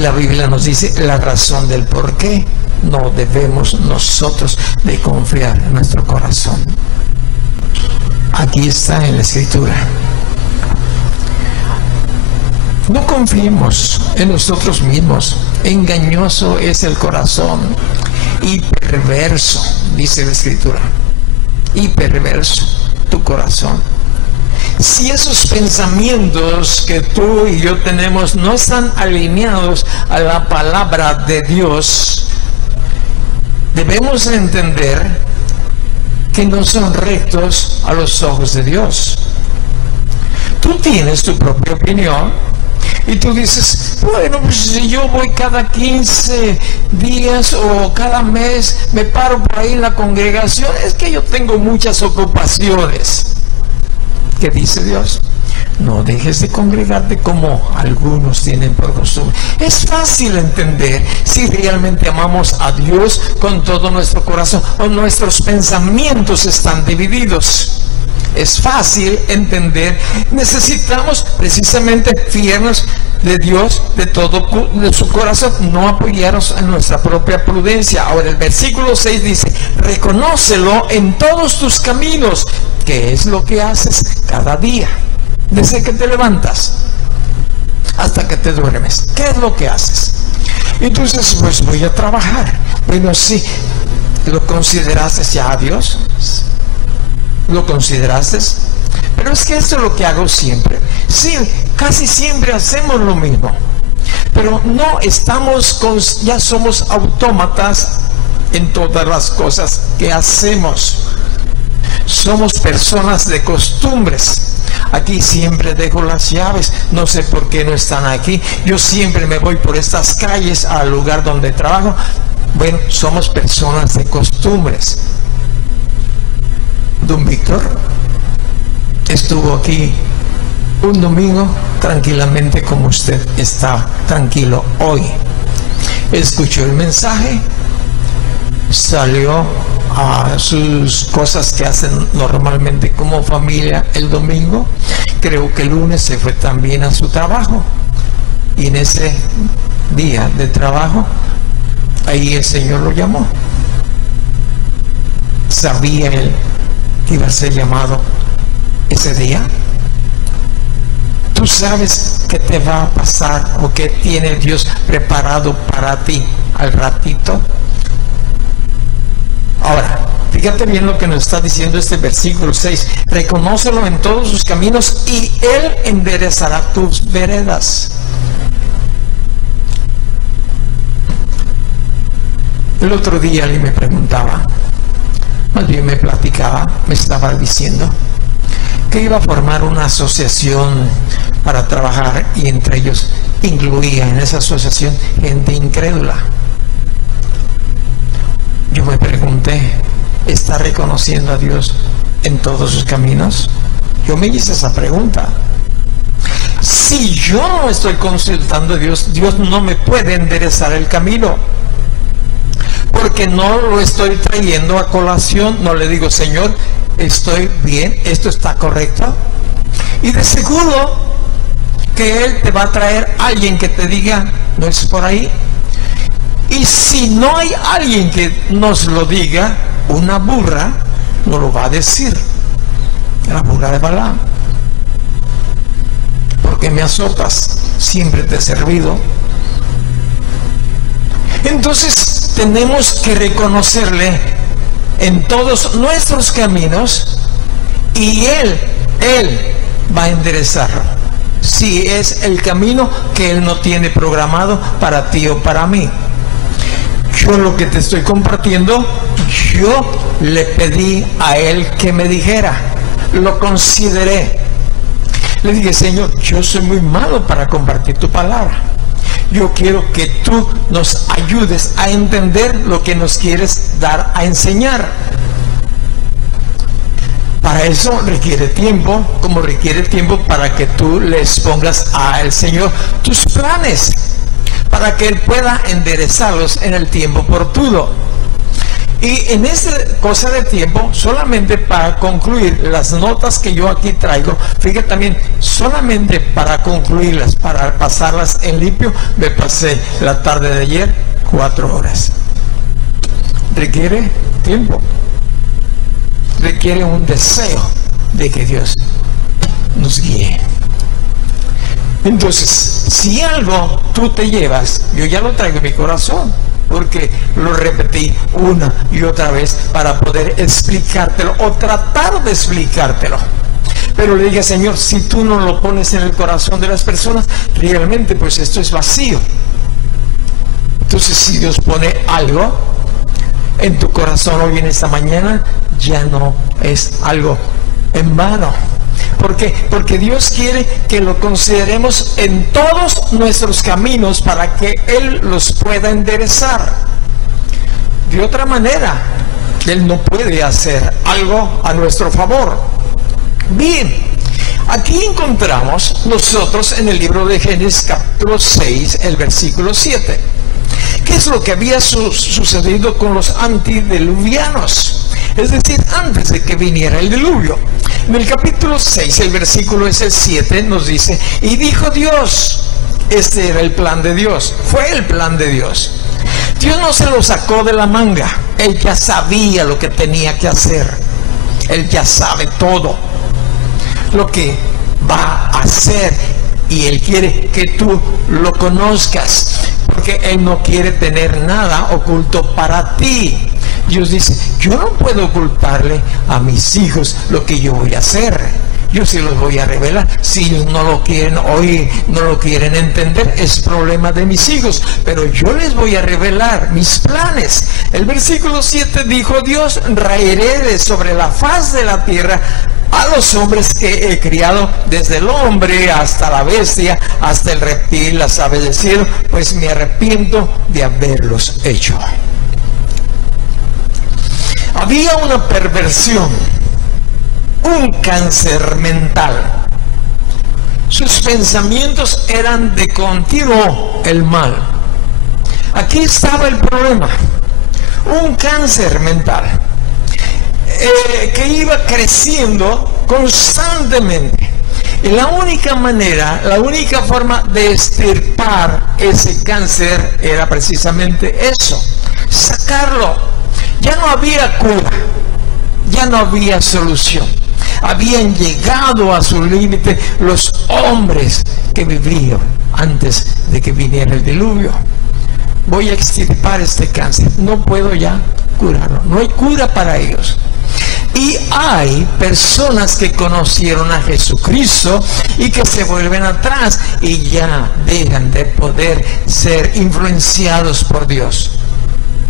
la Biblia nos dice la razón del por qué no debemos nosotros de confiar en nuestro corazón. Aquí está en la Escritura. No confiemos en nosotros mismos. Engañoso es el corazón y perverso, dice la Escritura. Y perverso tu corazón. Si esos pensamientos que tú y yo tenemos no están alineados a la palabra de Dios, debemos entender que no son rectos a los ojos de Dios. Tú tienes tu propia opinión y tú dices, bueno, pues si yo voy cada 15 días o cada mes, me paro por ahí en la congregación, es que yo tengo muchas ocupaciones. ¿Qué dice Dios? No dejes de congregarte como algunos tienen por costumbre. Es fácil entender si realmente amamos a Dios con todo nuestro corazón o nuestros pensamientos están divididos. Es fácil entender. Necesitamos precisamente fiarnos de Dios de todo de su corazón, no apoyarnos en nuestra propia prudencia. Ahora el versículo 6 dice, reconócelo en todos tus caminos. ¿Qué es lo que haces cada día? Desde que te levantas hasta que te duermes, ¿qué es lo que haces? Entonces, pues voy a trabajar. Bueno, sí, ¿lo consideraste ya a Dios? ¿Lo consideraste? Pero es que esto es lo que hago siempre. Sí, casi siempre hacemos lo mismo. Pero no estamos ya somos autómatas en todas las cosas que hacemos. Somos personas de costumbres. Aquí siempre dejo las llaves, no sé por qué no están aquí. Yo siempre me voy por estas calles al lugar donde trabajo. Bueno, somos personas de costumbres. Don Víctor estuvo aquí un domingo tranquilamente como usted está tranquilo hoy. Escuchó el mensaje, salió a sus cosas que hacen normalmente como familia el domingo. Creo que el lunes se fue también a su trabajo, y en ese día de trabajo ahí el Señor lo llamó. ¿Sabía él que iba a ser llamado ese día? ¿Tú sabes qué te va a pasar o qué tiene Dios preparado para ti al ratito? Ahora, fíjate bien lo que nos está diciendo este versículo 6. Reconócelo en todos sus caminos y Él enderezará tus veredas. El otro día alguien me preguntaba, más bien me platicaba, me estaba diciendo que iba a formar una asociación para trabajar, y entre ellos incluía en esa asociación gente incrédula. Yo me pregunté, ¿está reconociendo a Dios en todos sus caminos? Yo me hice esa pregunta. Si yo no estoy consultando a Dios, Dios no me puede enderezar el camino, porque no lo estoy trayendo a colación. No le digo, Señor, estoy bien, esto está correcto. Y de seguro que Él te va a traer alguien que te diga, no es por ahí. Y si no hay alguien que nos lo diga, una burra nos lo va a decir. La burra de Balaam. ¿Por qué me azotas? Siempre te he servido. Entonces tenemos que reconocerle en todos nuestros caminos, y Él va a enderezarlo. Si es el camino que Él no tiene programado para ti o para mí. Yo lo que te estoy compartiendo, yo le pedí a Él que me dijera, lo consideré. Le dije, Señor, yo soy muy malo para compartir tu palabra. Yo quiero que tú nos ayudes a entender lo que nos quieres dar a enseñar. Para eso requiere tiempo, como requiere tiempo para que tú les pongas al Señor tus planes, para que Él pueda enderezarlos en el tiempo oportuno. Y en esta cosa de tiempo, solamente para concluir las notas que yo aquí traigo, fíjate también, solamente para concluirlas, para pasarlas en limpio, me pasé la tarde de ayer 4 horas. Requiere tiempo, requiere un deseo de que Dios nos guíe. Entonces, si algo tú te llevas, yo ya lo traigo en mi corazón, porque lo repetí una y otra vez para poder explicártelo o tratar de explicártelo. Pero le dije, Señor, si tú no lo pones en el corazón de las personas, realmente pues esto es vacío. Entonces, si Dios pone algo en tu corazón hoy en esta mañana, ya no es algo en vano. ¿Por qué? Porque Dios quiere que lo consideremos en todos nuestros caminos para que Él los pueda enderezar. De otra manera, Él no puede hacer algo a nuestro favor. Bien, aquí encontramos nosotros en el libro de Génesis capítulo 6, el versículo 7. ¿Qué es lo que había sucedido con los antediluvianos? Es decir, antes de que viniera el diluvio. En el capítulo 6, el versículo es el 7, nos dice, y dijo Dios, este era el plan de Dios, fue el plan de Dios. Dios no se lo sacó de la manga, Él ya sabía lo que tenía que hacer, Él ya sabe todo lo que va a hacer, y Él quiere que tú lo conozcas, porque Él no quiere tener nada oculto para ti. Dios dice, yo no puedo ocultarle a mis hijos lo que yo voy a hacer. Yo sí los voy a revelar. Si ellos no lo quieren oír, no lo quieren entender, es problema de mis hijos. Pero yo les voy a revelar mis planes. El versículo 7 dijo Dios, raeré de sobre la faz de la tierra a los hombres que he criado, desde el hombre hasta la bestia, hasta el reptil, las aves del cielo, pues me arrepiento de haberlos hecho. Había una perversión, un cáncer mental. Sus pensamientos eran de continuo el mal. Aquí estaba el problema, un cáncer mental que iba creciendo constantemente. Y la única manera, la única forma de extirpar ese cáncer era precisamente eso, sacarlo. Ya no había cura, ya no había solución. Habían llegado a su límite los hombres que vivían antes de que viniera el diluvio. Voy a extirpar este cáncer, no puedo ya curarlo, no hay cura para ellos. Y hay personas que conocieron a Jesucristo y que se vuelven atrás y ya dejan de poder ser influenciados por Dios.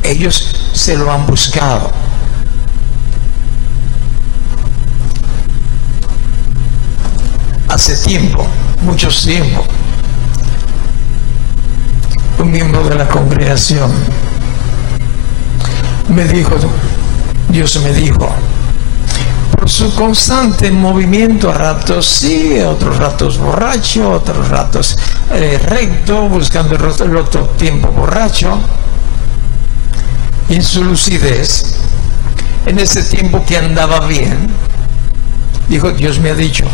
Ellos se lo han buscado. Hace tiempo, mucho tiempo, un miembro de la congregación me dijo, Dios me dijo, por su constante movimiento, a ratos sí, otros ratos borracho, otros ratos recto, buscando el otro tiempo borracho, y en su lucidez, en ese tiempo que andaba bien, dijo, Dios me ha dicho,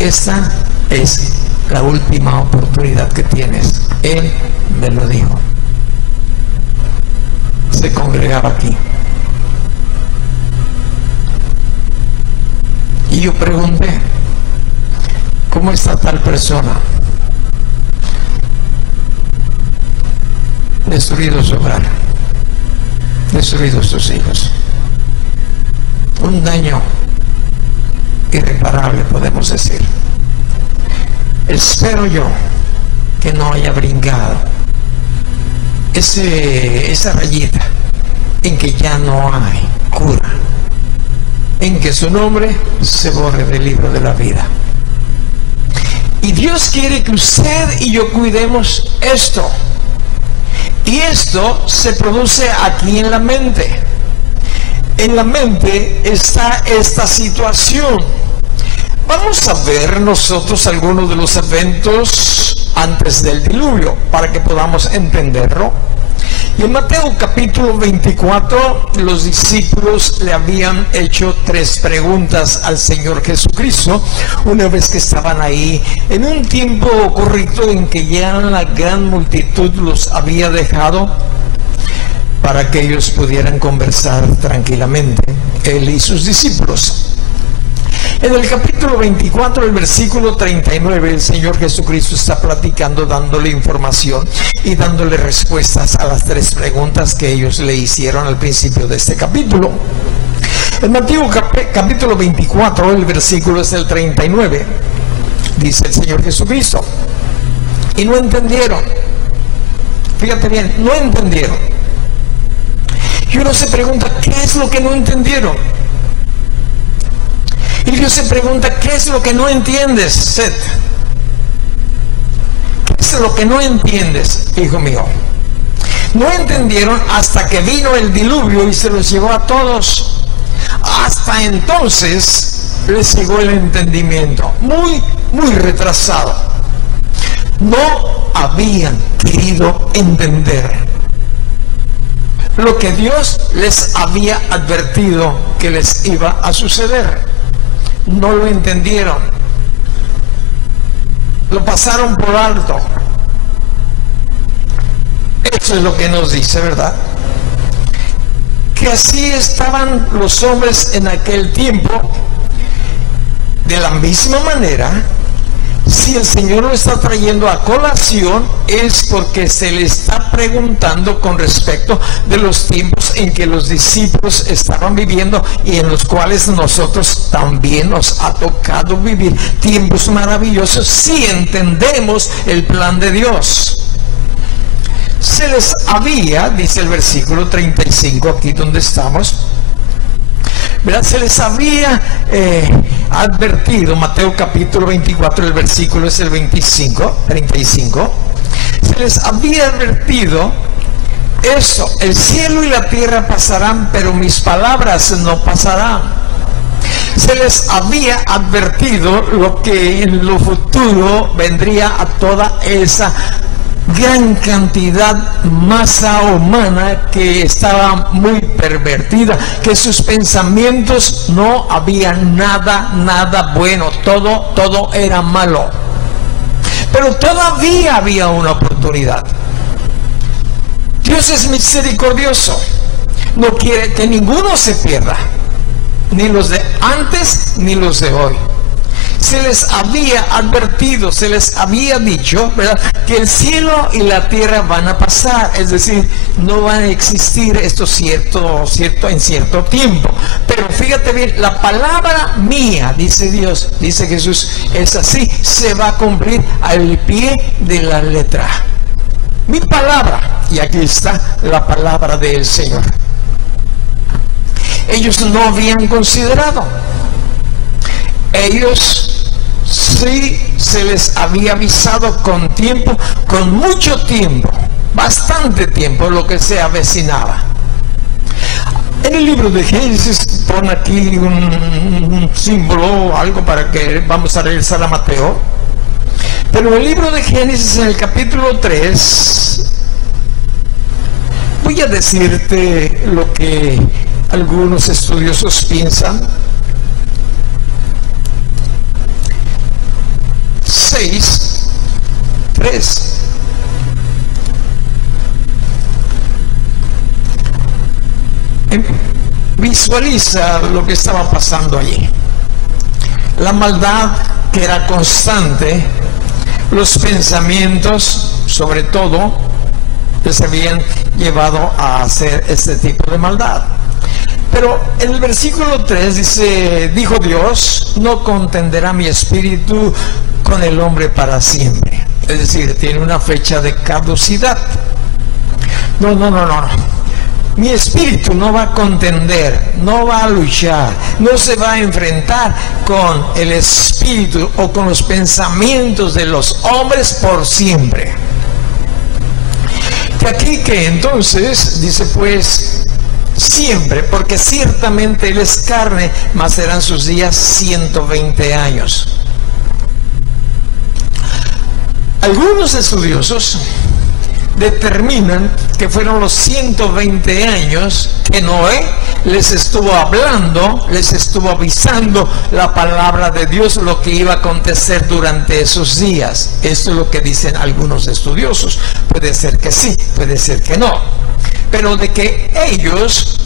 esta es la última oportunidad que tienes. Él me lo dijo. Se congregaba aquí. Y yo pregunté, ¿cómo está tal persona? Destruido su hogar, destruidos sus hijos. Un daño irreparable, podemos decir. Espero yo que no haya brincado esa rayita en que ya no hay cura, en que su nombre se borre del libro de la vida. Y Dios quiere que usted y yo cuidemos esto. Y esto se produce aquí en la mente. En la mente está esta situación. Vamos a ver nosotros algunos de los eventos antes del diluvio para que podamos entenderlo. Y en Mateo capítulo 24, los discípulos le habían hecho 3 preguntas al Señor Jesucristo, una vez que estaban ahí, en un tiempo correcto en que ya la gran multitud los había dejado para que ellos pudieran conversar tranquilamente, él y sus discípulos. En el capítulo 24, el versículo 39, el Señor Jesucristo está platicando, dándole información y dándole respuestas a las 3 preguntas que ellos le hicieron al principio de este capítulo. En Mateo capítulo 24, el versículo es el 39, dice el Señor Jesucristo, y no entendieron. Fíjate bien, no entendieron. Y uno se pregunta, ¿qué es lo que no entendieron? Y Dios se pregunta, ¿qué es lo que no entiendes, Seth? ¿Qué es lo que no entiendes, hijo mío? No entendieron hasta que vino el diluvio y se los llevó a todos. Hasta entonces les llegó el entendimiento, muy retrasado. No habían querido entender lo que Dios les había advertido que les iba a suceder. No lo entendieron, lo pasaron por alto. Eso es lo que nos dice, ¿verdad? Que así estaban los hombres en aquel tiempo. De la misma manera, si el Señor lo está trayendo a colación, es porque se le está preguntando con respecto de los tiempos en que los discípulos estaban viviendo y en los cuales nosotros también nos ha tocado vivir tiempos maravillosos si entendemos el plan de Dios. Se les había, dice el versículo 35, aquí donde estamos, ¿verdad? Se les había advertido, Mateo capítulo 24, el versículo es el 35, se les había advertido eso: el cielo y la tierra pasarán, pero mis palabras no pasarán. Se les había advertido lo que en lo futuro vendría a toda esa gran cantidad, masa humana que estaba muy pervertida, que sus pensamientos no había nada bueno, todo era malo. Pero todavía había una oportunidad. Dios es misericordioso, no quiere que ninguno se pierda, ni los de antes ni los de hoy. Se les había advertido, se les había dicho, ¿verdad?, que el cielo y la tierra van a pasar, es decir, no van a existir esto en cierto tiempo. Pero fíjate bien, la palabra mía, dice Dios, dice Jesús, es así, se va a cumplir al pie de la letra. Mi palabra, y aquí está la palabra del Señor. Ellos no habían considerado. Ellos sí se les había avisado con tiempo, con mucho tiempo, bastante tiempo, lo que se avecinaba. En el libro de Génesis pone aquí un símbolo, algo para que vamos a regresar a Mateo. Pero en el libro de Génesis, en el capítulo 3, voy a decirte lo que algunos estudiosos piensan. 6:3. Visualiza lo que estaba pasando allí. La maldad que era constante, los pensamientos, sobre todo, que se habían llevado a hacer este tipo de maldad. Pero en el versículo 3 dice: dijo Dios, no contenderá mi espíritu con el hombre para siempre. Es decir, tiene una fecha de caducidad. No. Mi espíritu no va a contender, no va a luchar, no se va a enfrentar con el espíritu o con los pensamientos de los hombres por siempre. De aquí que entonces dice, pues, siempre, porque ciertamente él es carne, mas serán sus días 120 años. Algunos estudiosos determinan que fueron los 120 años que Noé les estuvo hablando, les estuvo avisando la palabra de Dios, lo que iba a acontecer durante esos días. Esto es lo que dicen algunos estudiosos. Puede ser que sí, puede ser que no, pero de que ellos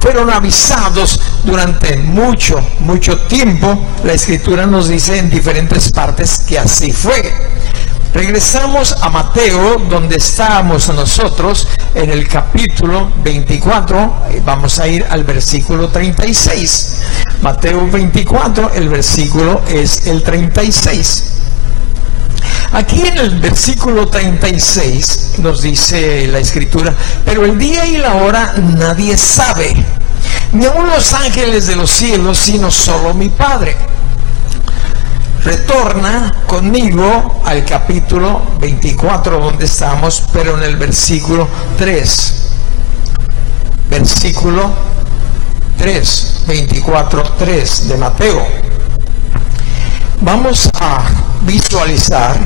fueron avisados durante mucho tiempo, la Escritura nos dice en diferentes partes que así fue. Regresamos a Mateo, donde estábamos nosotros, en el capítulo 24, vamos a ir al versículo 36. Mateo 24, el versículo es el 36. Aquí en el versículo 36 nos dice la Escritura: pero el día y la hora nadie sabe, ni aun los ángeles de los cielos, sino solo mi Padre. Retorna conmigo al capítulo 24 donde estamos, pero en el versículo 3. Versículo 3, 24:3 de Mateo. Vamos a visualizar,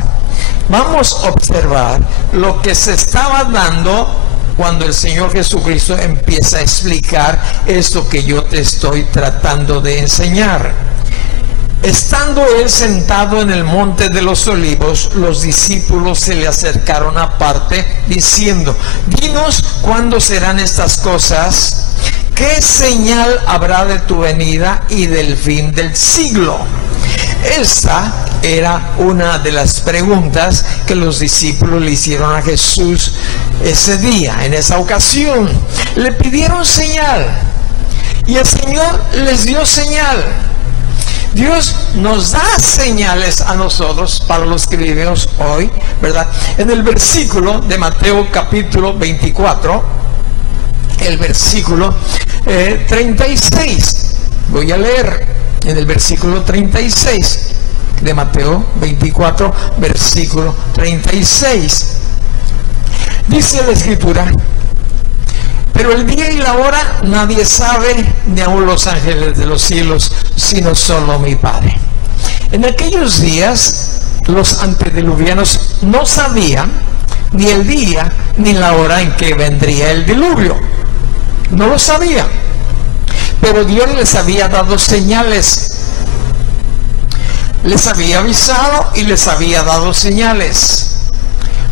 vamos a observar lo que se estaba dando cuando el Señor Jesucristo empieza a explicar esto que yo te estoy tratando de enseñar. Estando él sentado en el monte de los olivos, los discípulos se le acercaron aparte, diciendo: dinos cuándo serán estas cosas, qué señal habrá de tu venida y del fin del siglo. Esta era una de las preguntas que los discípulos le hicieron a Jesús ese día, en esa ocasión. Le pidieron señal y el Señor les dio señal. Dios nos da señales a nosotros, para los que vivimos hoy, ¿verdad? En el versículo de Mateo capítulo 24, el versículo 36, voy a leer en el versículo 36 de Mateo 24, versículo 36. Dice la Escritura: pero el día y la hora nadie sabe, ni aun los ángeles de los cielos, sino solo mi Padre. En aquellos días los antediluvianos no sabían ni el día ni la hora en que vendría el diluvio. No lo sabían, pero Dios les había dado señales. Les había avisado y les había dado señales.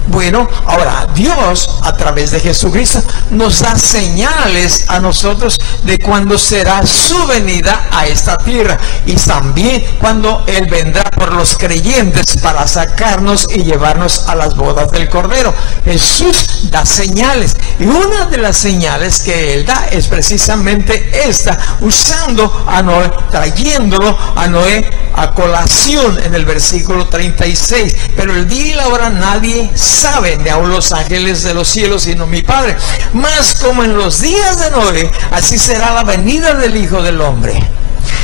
Bueno, ahora Dios a través de Jesucristo nos da señales a nosotros de cuándo será su venida a esta tierra, y también cuando Él vendrá por los creyentes para sacarnos y llevarnos a las bodas del Cordero. Jesús da señales, y una de las señales que Él da es precisamente esta, usando a Noé, trayéndolo a Noé a colación en el versículo 36. Pero el día y la hora nadie sabe, ni aun los ángeles de los cielos, sino mi Padre. Mas como en los días de Noé, así será la venida del Hijo del Hombre.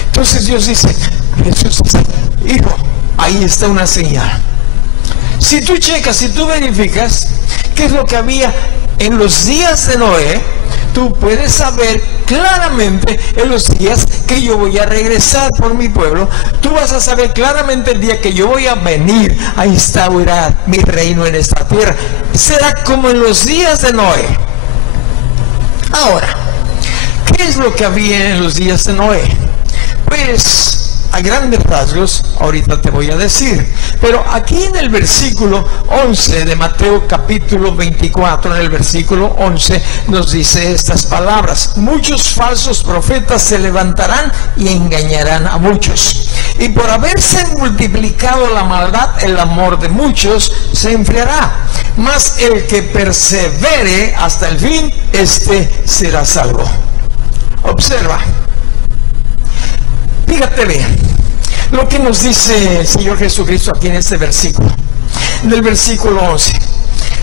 Entonces Dios dice, Jesús dice: hijo, ahí está una señal. Si tú checas, si tú verificas qué es lo que había en los días de Noé, tú puedes saber claramente en los días que yo voy a regresar por mi pueblo. Tú vas a saber claramente el día que yo voy a venir a instaurar mi reino en esta tierra. Será como en los días de Noé. Ahora, ¿qué es lo que había en los días de Noé? Pues a grandes rasgos, ahorita te voy a decir. Pero aquí en el versículo 11 de Mateo capítulo 24, en el versículo 11, nos dice estas palabras: muchos falsos profetas se levantarán y engañarán a muchos. Y por haberse multiplicado la maldad, el amor de muchos se enfriará. Mas el que persevere hasta el fin, este será salvo. Observa. Fíjate bien lo que nos dice el Señor Jesucristo aquí en este versículo. En el versículo 11.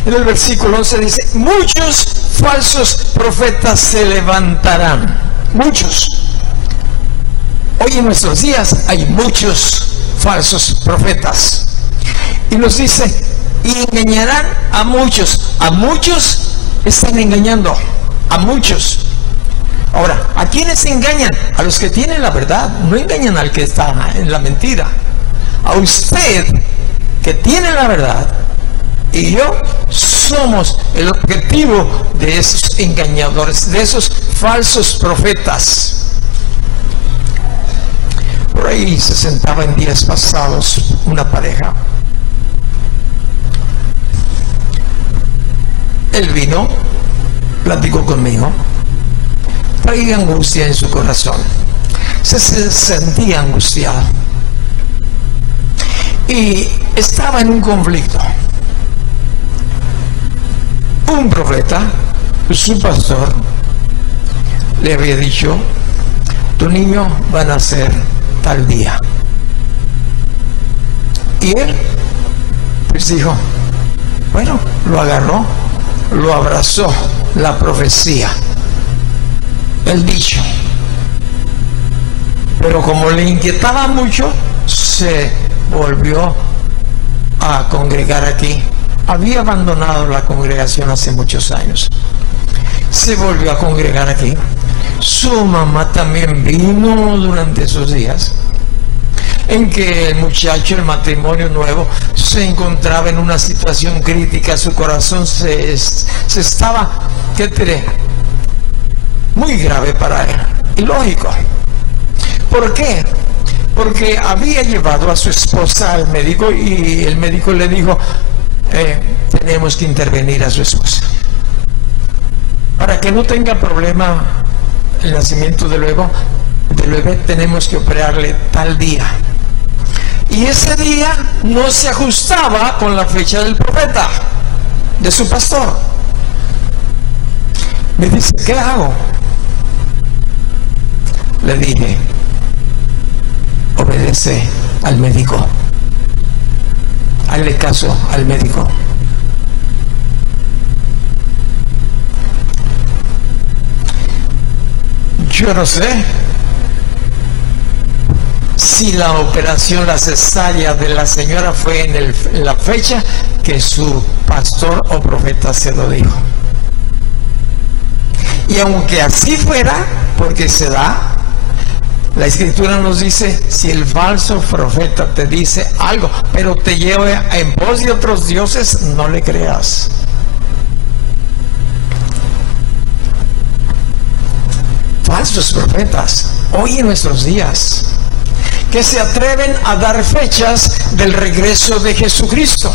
En el versículo 11 dice: muchos falsos profetas se levantarán. Muchos. Hoy en nuestros días hay muchos falsos profetas. Y nos dice: y engañarán a muchos. A muchos están engañando. A muchos. Ahora, ¿a quiénes engañan? A los que tienen la verdad. No engañan al que está en la mentira. A usted que tiene la verdad y yo somos el objetivo de esos engañadores, de esos falsos profetas. Por ahí se sentaba en días pasados una pareja. Él vino, platicó conmigo, traía angustia en su corazón, se sentía angustiado y estaba en un conflicto. Un profeta, su pastor, le había dicho: tu niño va a nacer tal día. Y él pues dijo, bueno, lo agarró, lo abrazó, la profecía, el dicho. Pero como le inquietaba mucho, se volvió a congregar aquí. Había abandonado la congregación hace muchos años. Se volvió a congregar aquí. Su mamá también vino durante esos días en que el muchacho, el matrimonio nuevo, se encontraba en una situación crítica. Su corazón se estaba, ¿qué te diré?, muy grave para él. Y lógico. ¿Por qué? Porque había llevado a su esposa al médico y el médico le dijo, tenemos que intervenir a su esposa para que no tenga problema el nacimiento del bebé, tenemos que operarle tal día. Y ese día no se ajustaba con la fecha del profeta, de su pastor. Me dice, ¿qué hago? Le dije, obedece al médico, hazle caso al médico. Yo no sé si la operación, la cesárea de la señora fue en la fecha que su pastor o profeta se lo dijo. Y aunque así fuera, porque se da, la Escritura nos dice, si el falso profeta te dice algo, pero te lleva en pos de otros dioses, no le creas. Falsos profetas, hoy en nuestros días, que se atreven a dar fechas del regreso de Jesucristo.